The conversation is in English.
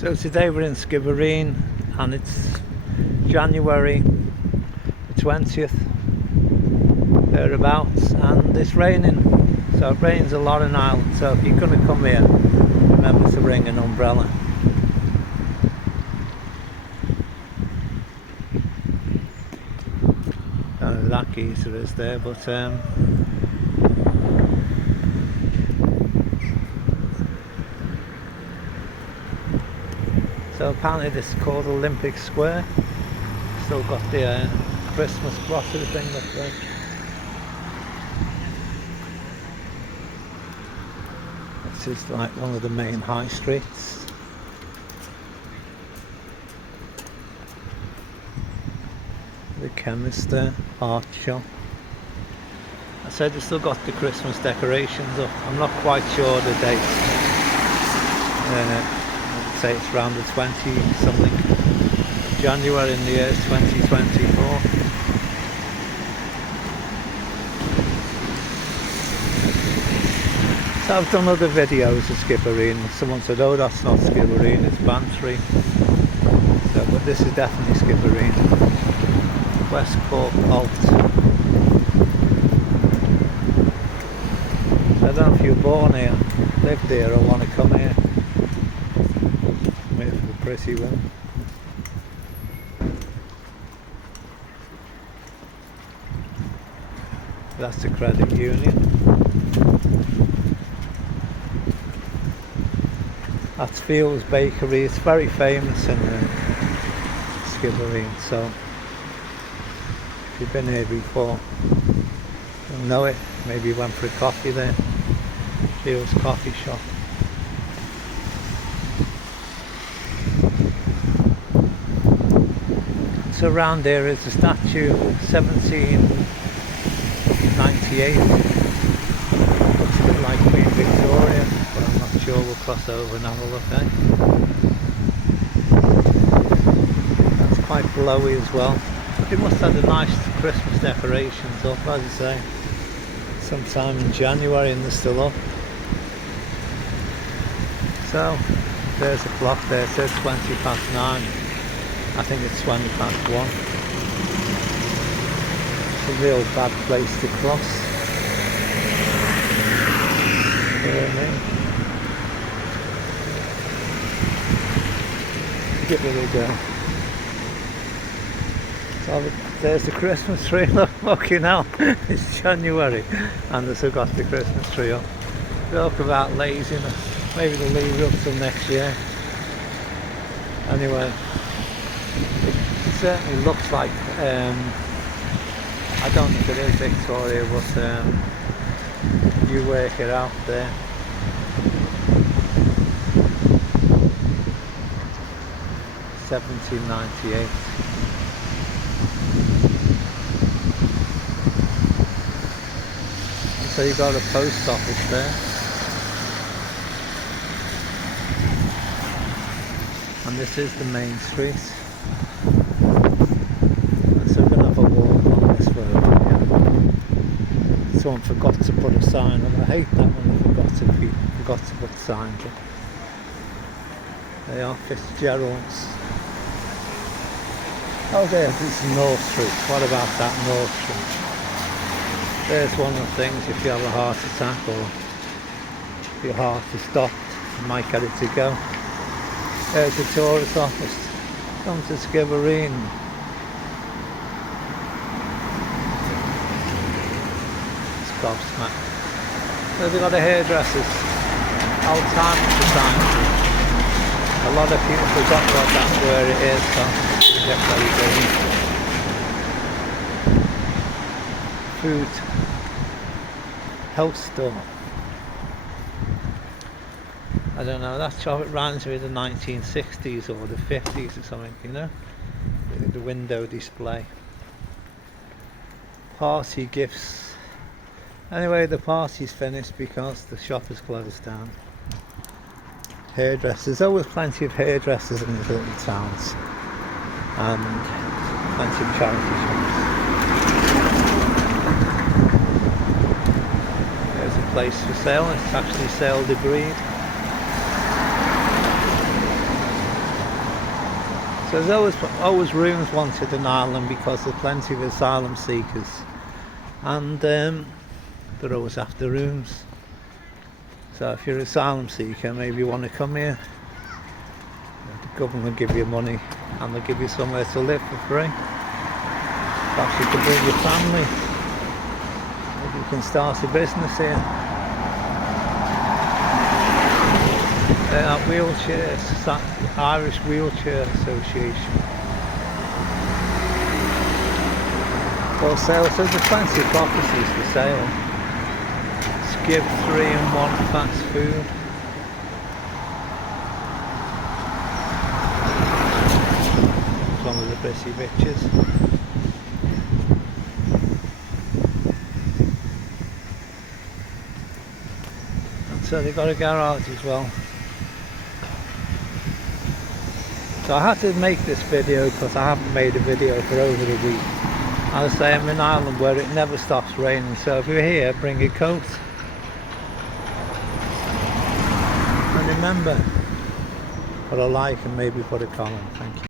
So today we're in Skibbereen and it's January the 20th thereabouts, and it's raining. So it rains a lot in Ireland, so if you're going to come here, remember to bring an umbrella. I don't know if that geezer is there, but so apparently this is called Olympic Square. Still got the Christmas grotto thing up there. This is like one of the main high streets. The chemist there, art shop. I said they've still got the Christmas decorations up. I'm not quite sure the date. I'd say it's around the 20 something January in the year 2024. So I've done other videos of Skibbereen. Someone said, oh, that's not Skibbereen, it's Bantry. So, but this is definitely Skibbereen. West Cork Alt. So I don't know if you were born here, lived here, or want to come here. Wait for the pretty one. That's the credit union. That's Fields Bakery. It's very famous in Skibbereen, so if you've been here before, you'll know it. Maybe you went for a coffee there. Fields Coffee Shop. So around there is a statue, 1798. Looks a bit like Queen Victoria, but I'm not sure. We'll cross over and have a look, That's quite blowy as well. They must have the nice Christmas decorations up, as I say, sometime in January, and they're still up. So there's a clock there, it says 9:20. I think it's 1:20. It's a real bad place to cross. Give it a go. So there's the Christmas tree. Look, fucking hell, it's January and they've still got the Christmas tree up. Talk about laziness. Maybe they'll leave it up till next year. Anyway, it certainly looks like, I don't think it is Victoria, but you work it out there. $17.98. So you've got a post office there. And this is the main street. So we're going to have a walk on this road here. Someone forgot to put a sign up. I hate that when they forgot to put signs up. They are Fitzgerald's. Oh, there, this is North Street. What about that North Street? There's one of the things, if you have a heart attack or if your heart is stopped, you might get it to go. There's the tourist office. Come to Skibbereen. It's gobsmacked. So they've got the hairdressers. Old time society. A lot of people forgot what that's where it is, so they get very busy. Food. Health store. I don't know, that shop, it reminds me of the 1960s or the 50s or something, you know? The window display. Party gifts. Anyway, the party's finished because the shop is closed down. Hairdressers. There's always plenty of hairdressers in these little towns. And plenty of charity shops. There's a place for sale, it's actually sale de breed. So there's always rooms wanted in Ireland because there's plenty of asylum seekers, and they're always after rooms. So if you're an asylum seeker, maybe you want to come here, the government will give you money and they'll give you somewhere to live for free. Perhaps you could bring your family. Maybe you can start a business here. Wheelchairs, Irish Wheelchair Association. For sale, so there's plenty of properties for sale. Skib 3-in-1 fast food. It's one of the pretty bitches. And so they've got a garage as well. So I had to make this video because I haven't made a video for over a week. As I say, I'm in Ireland where it never stops raining, so if you're here, bring a coat. And remember, put a like and maybe put a comment. Thank you.